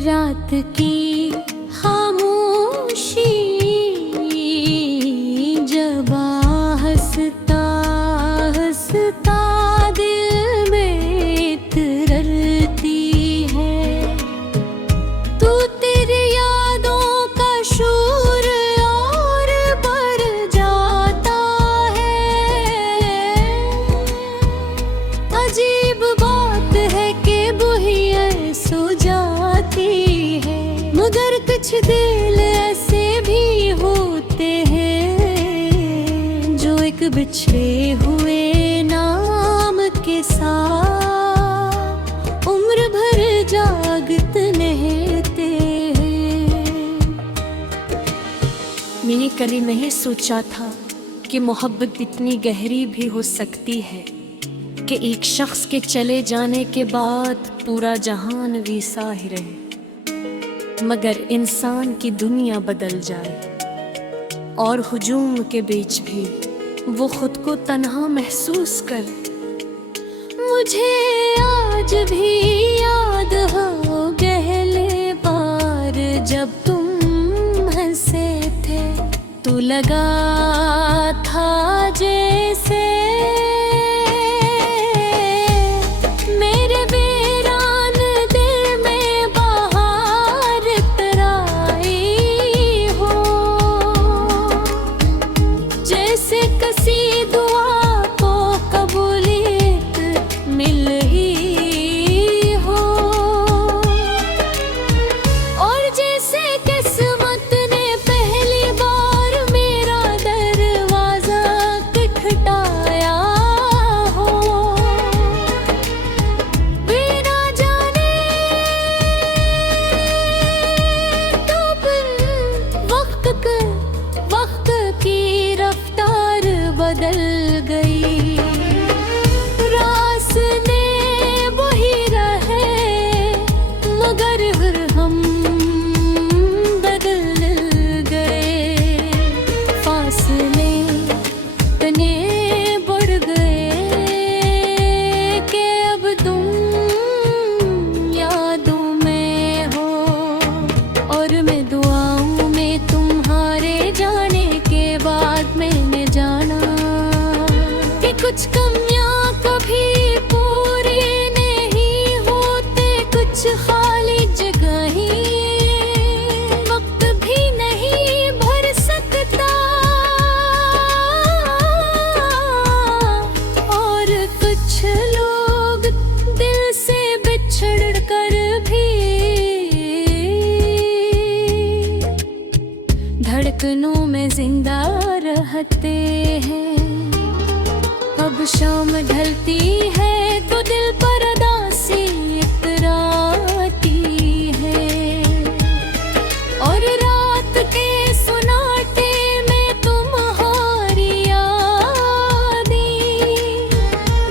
रात की खामोशी जब हंसता हंसता दिल में तरलती है। तू तेरी यादों का शोर और बढ़ जाता है। अजीब बात है कि बोहियां सो जाती है, मगर कुछ दिल ऐसे भी होते हैं जो एक बिछड़े हुए नाम के साथ उम्र भर जागते रहते हैं। मैंने कभी नहीं सोचा था कि मोहब्बत इतनी गहरी भी हो सकती है कि एक शख्स के चले जाने के बाद पूरा जहान वैसा ही रहे, मगर इंसान की दुनिया बदल जाए और हुजूम के बीच भी वो खुद को तन्हा महसूस करे। मुझे आज भी याद हो पहले बार जब तुम हंसे थे। तू लगा था जैसे मेरे वीरान दिल में बहार तराई हो, जैसे किसी दुआ को कबूलियत मिल ही हो, और जैसे किस्मत ने पहली बार मेरा दरवाजा खटखटाया हो। बिना जाने कब वक्त की रफ्तार बदल गई। रास्ते वही रहे मगर हम बदल गए। फासले इतने बढ़ गए कि अब तुम यादों में हो, और मैं दुआओं में तुम्हारे जाने के बाद मैंने जाना कि कुछ कमियां कभी पूरी नहीं होते, कुछ खाली जगहें वक्त भी नहीं भर सकता, और कुछ लोग दिल से बिछड़ कर भी धड़कनों में जिंदा रहते हैं। अब शाम ढलती है तो दिल पर उदासी इतराती है, और रात के सुनाटे में तुम्हारी यादें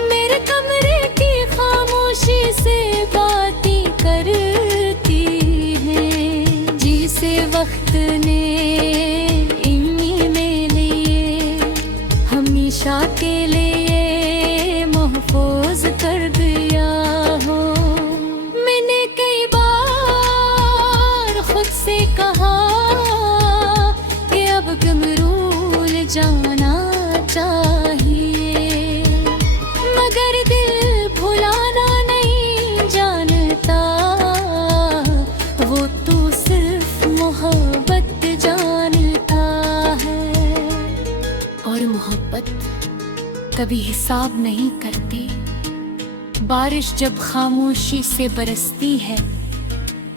मेरे कमरे की खामोशी से बातें करती हैं। जिसे वक्त ने हमेशा के लिए महफूज कर दिया हो। मैंने कई बार खुद से कहा कि अब गमरूल जाना चाहिए, मगर दिल भुलाना नहीं जानता, वो तो सिर्फ मोहब्बत जानता है। और मोहब्बत कभी हिसाब नहीं करती। बारिश जब खामोशी से बरसती है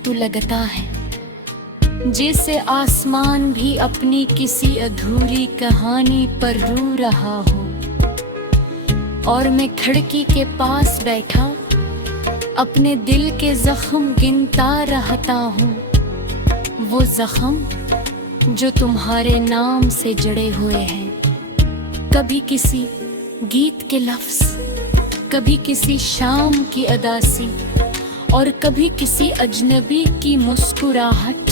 तो लगता है जैसे आसमान भी अपनी किसी अधूरी कहानी पर रो रहा हो, और मैं खिड़की के पास बैठा अपने दिल के जख्म गिनता रहता हूँ। वो जख्म जो तुम्हारे नाम से जड़े हुए हैं, कभी किसी गीत के लफ्ज, कभी किसी शाम की अदासी, और कभी किसी अजनबी की मुस्कुराहट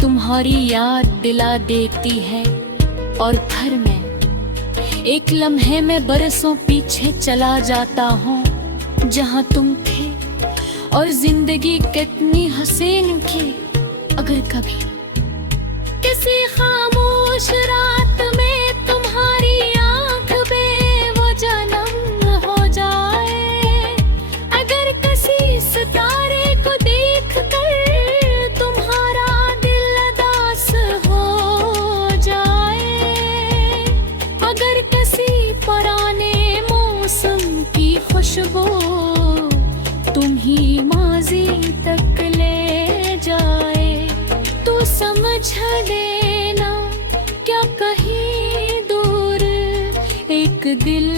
तुम्हारी याद दिला देती है। और फिर मैं एक लम्हे में बरसों पीछे चला जाता हूँ, जहाँ तुम थे और जिंदगी कितनी हसीन थी अगर कभी किसी खामोश रात में तुम्हारी आंख में वो जन्म हो जाए। अगर किसी सितारे को देख कर तुम्हारा दिल उदास हो जाए। अगर किसी पुराने मौसम की खुशबू तुम्ही माजी तक ले जाए तो समझ लेना क्या कहीं दूर एक दिल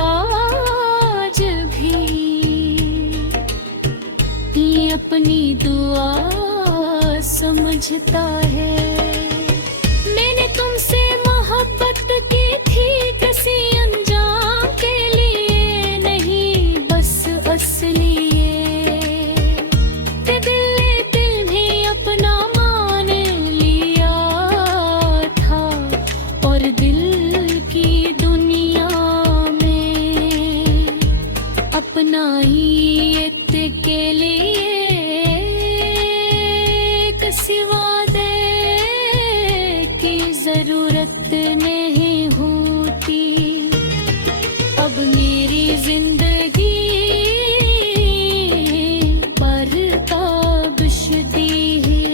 आज भी ये अपनी दुआ समझता है। मैंने तुमसे मोहब्बत की थी किसी अंजाम के लिए नहीं, बस असलिए ते दिल में अपना मान लिया था। और दिल की दुनिया में अपना ही के लिए किसी वादे की जरूरत नहीं होती। अब मेरी जिंदगी पर ताबिश दी है।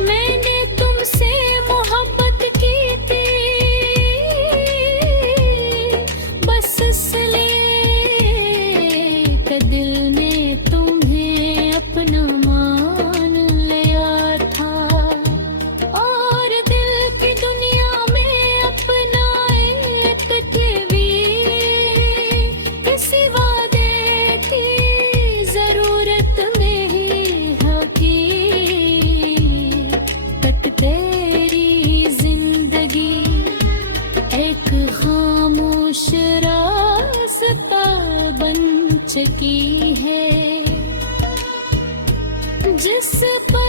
मैंने तुमसे मोहब्बत की थी बस इसलिए कि दिल ने तुम्हें अपना मान लिया था। और दिल की दुनिया में अपना एक भी किसी वादे की जरूरत नहीं होती। तक तेरी जिंदगी एक खामोश रास्ता बन चुकी है जिस पर